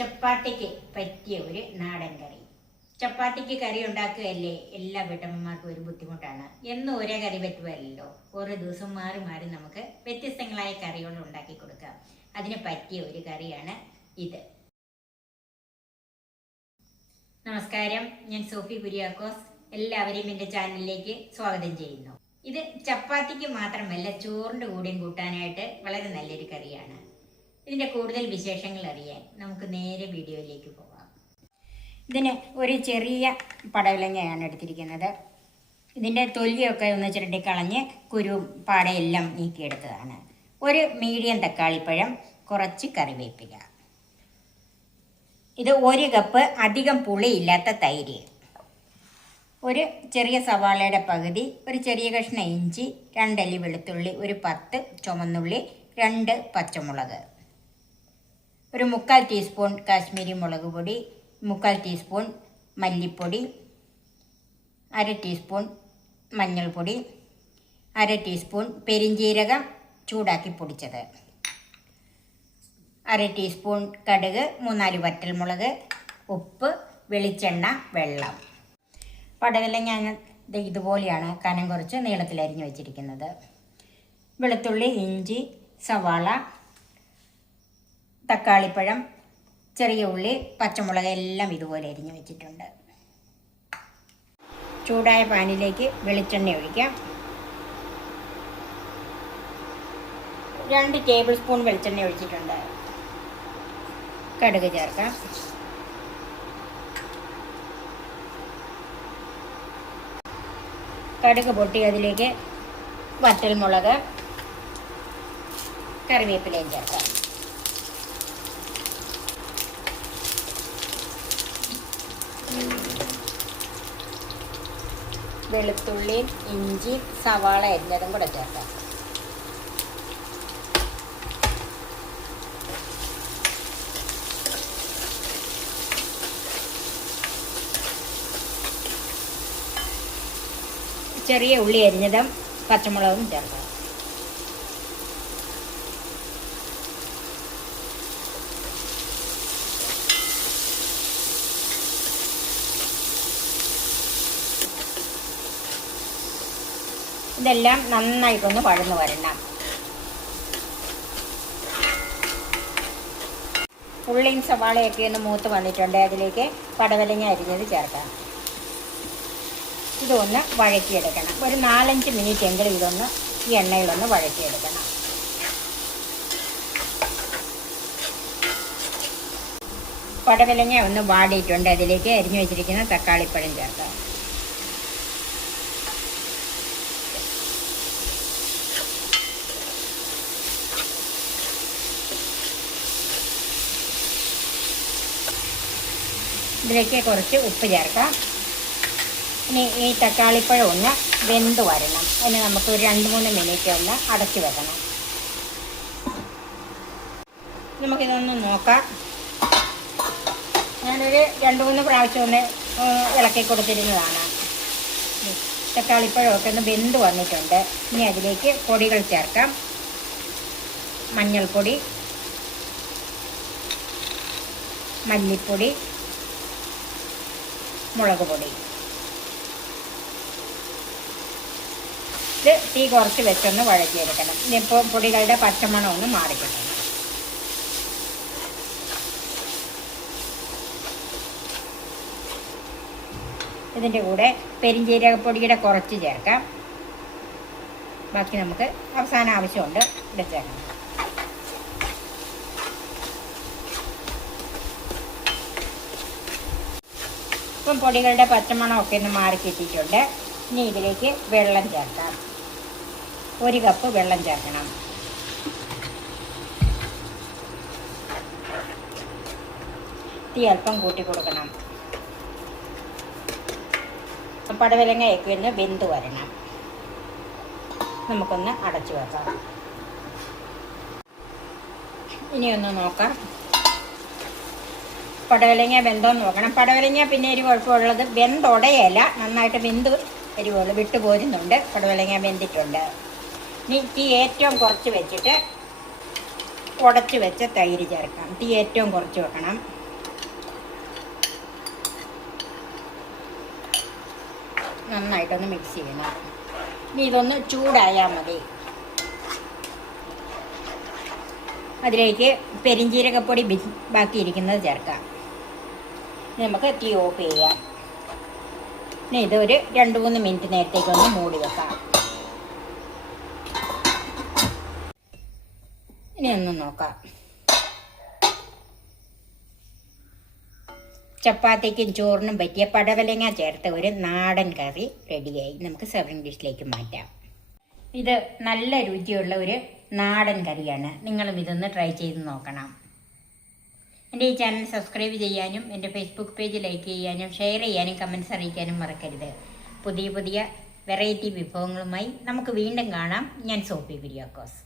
ചപ്പാത്തിക്ക് പറ്റിയ ഒരു നാടൻ കറി. ചപ്പാത്തിക്ക് കറി ഉണ്ടാക്കുകയല്ലേ? എല്ലാ വീട്ടമ്മമാർക്കും ഒരു ബുദ്ധിമുട്ടാണ്. എന്നും ഒരേ കറി പറ്റുമല്ലോ ഓരോ ദിവസം മാറി മാറി നമുക്ക് വ്യത്യസ്തങ്ങളായ കറികൾ ഉണ്ടാക്കി കൊടുക്കാം. അതിന് പറ്റിയ ഒരു കറിയാണ് ഇത്. നമസ്കാരം. ഞാൻ സോഫി കുര്യാക്കോസ്. എല്ലാവരെയും എന്റെ ചാനലിലേക്ക് സ്വാഗതം ചെയ്യുന്നു. ഇത് ചപ്പാത്തിക്ക് മാത്രമല്ല ചോറിന്റെ കൂടെയും കൂട്ടാനായിട്ട് വളരെ നല്ലൊരു കറിയാണ്. ഇതിന്റെ കൂടുതൽ വിശേഷങ്ങൾ അറിയാൻ നമുക്ക് നേരെ വീഡിയോയിലേക്ക് പോകാം ഇതിന് ഒരു ചെറിയ പടവിലങ്ങയാണ് എടുത്തിരിക്കുന്നത്. ഇതിന്റെ തൊലിയൊക്കെ ഒന്ന് ചിരണ്ടി കളഞ്ഞ് കുരുവും പാടയെല്ലാം നീക്കിയെടുത്തതാണ്. ഒരു മീഡിയം തക്കാളിപ്പഴം കുറച്ച് കറിവേപ്പില. ഇത് ഒരു കപ്പ് അധികം പുളിയില്ലാത്ത തൈര്. ഒരു ചെറിയ സവാളയുടെ പകുതി ഒരു ചെറിയ കഷ്ണ ഇഞ്ചി രണ്ടല്ലി വെളുത്തുള്ളി ഒരു പത്ത് ചുമന്നുള്ളി രണ്ട് പച്ചമുളക്. ഒരു മുക്കാൽ ടീസ്പൂൺ കാശ്മീരി മുളക് പൊടി മുക്കാൽ ടീസ്പൂൺ മല്ലിപ്പൊടി അര ടീസ്പൂൺ മഞ്ഞൾപ്പൊടി അര ടീസ്പൂൺ പെരിഞ്ജീരകം ചൂടാക്കി പൊടിച്ചത്. അര ടീസ്പൂൺ കടുക് മൂന്നാൽ വറ്റൽമുളക് ഉപ്പ് വെളിച്ചെണ്ണ വെള്ളം. പടവലങ്ങ ദേ ഇതുപോലെയാണ് കനം കുറച്ച് നീളത്തിലരിഞ്ഞ് വെച്ചിരിക്കുന്നത്. വെളുത്തുള്ളി ഇഞ്ചി സവാള തക്കാളിപ്പഴം ചെറിയ ഉള്ളി പച്ചമുളക് എല്ലാം ഇതുപോലെ അരിഞ്ഞ് വെച്ചിട്ടുണ്ട്. ചൂടായ പാനിലേക്ക് വെളിച്ചെണ്ണ ഒഴിക്കാം. രണ്ട് ടേബിൾ സ്പൂൺ വെളിച്ചെണ്ണ ഒഴിച്ചിട്ടുണ്ട്. കടുക് ചേർക്കാം. കടുക് പൊട്ടി അതിലേക്ക് വറ്റൽമുളക് കറിവേപ്പിലയും ചേർക്കാം. വെളുത്തുള്ളിയും ഇഞ്ചി സവാള അരിഞ്ഞതും കൂടെ ചേർക്കാം. ചെറിയ ഉള്ളി അരിഞ്ഞതും പച്ചമുളകും ചേർക്കാം. ഇതെല്ലാം നന്നായിട്ടൊന്ന് പഴന്ന് വരണം. ഉള്ളിയും സവാളയൊക്കെ ഒന്ന് മൂത്ത് വന്നിട്ടുണ്ട്. അതിലേക്ക് പടവലങ്ങ അരിഞ്ഞത് ചേർക്കാം. ഇതൊന്ന് വഴറ്റിയെടുക്കണം. ഒരു നാലഞ്ച് മിനിറ്റ് എങ്കിലും ഇതൊന്ന് ഈ എണ്ണയിലൊന്ന് വഴറ്റിയെടുക്കണം. പടവലങ്ങ ഒന്ന് വാടിയിട്ടുണ്ട്. അതിലേക്ക് അരിഞ്ഞു വെച്ചിരിക്കുന്ന തക്കാളിപ്പഴം ചേർക്കാം. ഇതിലേക്ക് കുറച്ച് ഉപ്പ് ചേർക്കാം. ഇനി ഈ തക്കാളിപ്പഴം ഒന്ന് വെന്ത് വരണം. അതിന് നമുക്ക് ഒരു രണ്ട് മൂന്ന് മിനിറ്റ് ഒന്ന് അടച്ചു വെക്കണം. നമുക്കിതൊന്ന് നോക്കാം. ഞാനൊരു രണ്ട് മൂന്ന് പ്രാവശ്യം ഒന്ന് ഇളക്കി കൊടുത്തിരുന്നതാണ്. തക്കാളിപ്പഴമൊക്കെ ഒന്ന് വെന്ത് വന്നിട്ടുണ്ട്. ഇനി അതിലേക്ക് പൊടികൾ ചേർക്കാം. മഞ്ഞൾപ്പൊടി മല്ലിപ്പൊടി മുളക് പൊടി. ഇത് തീ കുറച്ച് വെച്ചൊന്ന് വഴറ്റിയെടുക്കണം. ഇനിയിപ്പോൾ പൊടികളുടെ പച്ചമണം ഒന്ന് മാറിക്കിട്ടണം. ഇതിന്റെ കൂടെ പെരിഞ്ജീരകപ്പൊടിയുടെ കുറച്ച് ചേർക്കാം. ബാക്കി നമുക്ക് അവസാന ആവശ്യമുണ്ട് ഇവിടെ ചേർക്കാം. ഇപ്പം പൊടികളുടെ പച്ചമണമൊക്കെ ഒന്ന് മാറി കിട്ടിയിട്ടുണ്ട്. ഇനി ഇതിലേക്ക് വെള്ളം ചേർക്കാം. ഒരു കപ്പ് വെള്ളം ചേർക്കണം. തീ അല്പം കൂട്ടി കൊടുക്കണം. പടവലങ്ങയൊക്കെ ഒന്ന് വെന്ത് വരണം. നമുക്കൊന്ന് അടച്ചു വെക്കാം. ഇനിയൊന്ന് നോക്കാം. പടവലങ്ങ വെന്തോ നോക്കണം. പടവലങ്ങ പിന്നെ ഒരു കുഴപ്പമുള്ളത് വെന്തുടയല്ല നന്നായിട്ട് വെന്ത് വരുവുള്ളൂ വിട്ട് പോരുന്നുണ്ട്. പടവലങ്ങ വെന്തിട്ടുണ്ട്. ഇനി തീ ഏറ്റവും കുറച്ച് വെച്ചിട്ട് ഉടച്ച് വെച്ച് തൈര് ചേർക്കാം. തീ ഏറ്റവും കുറച്ച് വെക്കണം. നന്നായിട്ടൊന്ന് മിക്സ് ചെയ്യണം. ഇനി ഇതൊന്ന് ചൂടായാൽ മതി. അതിലേക്ക് പെരിഞ്ചീരകപ്പൊടി ബാക്കിയിരിക്കുന്നത് ചേർക്കാം. നമുക്ക് തീ ഓഫ് ചെയ്യാം ഇനി ഇതൊരു രണ്ട് മൂന്ന് മിനിറ്റ് നേരത്തേക്കൊന്ന് മൂടി വെക്കാം. ഇനി ഒന്ന് നോക്കാം. ചപ്പാത്തിക്കും ചോറിനും പറ്റിയ പടവലങ്ങ ചേർത്ത ഒരു നാടൻ കറി റെഡിയായി. നമുക്ക് സെർവിങ് ഡിഷിലേക്ക് മാറ്റാം. ഇത് നല്ല രുചിയുള്ള ഒരു നാടൻ കറിയാണ്. നിങ്ങളും ഇതൊന്ന് ട്രൈ ചെയ്ത് നോക്കണം. എന്റെ ഈ ചാനൽ സബ്സ്ക്രൈബ് ചെയ്യാനും എന്റെ ഫേസ്ബുക്ക് പേജ് ലൈക്ക് ചെയ്യാനും ഷെയർ ചെയ്യാനും കമൻസ് അറിയിക്കാനും മറക്കരുത്. പുതിയ പുതിയ വെറൈറ്റി വിഭവങ്ങളുമായി നമുക്ക് വീണ്ടും കാണാം. ഞാൻ സോഫി കുര്യാക്കോസ്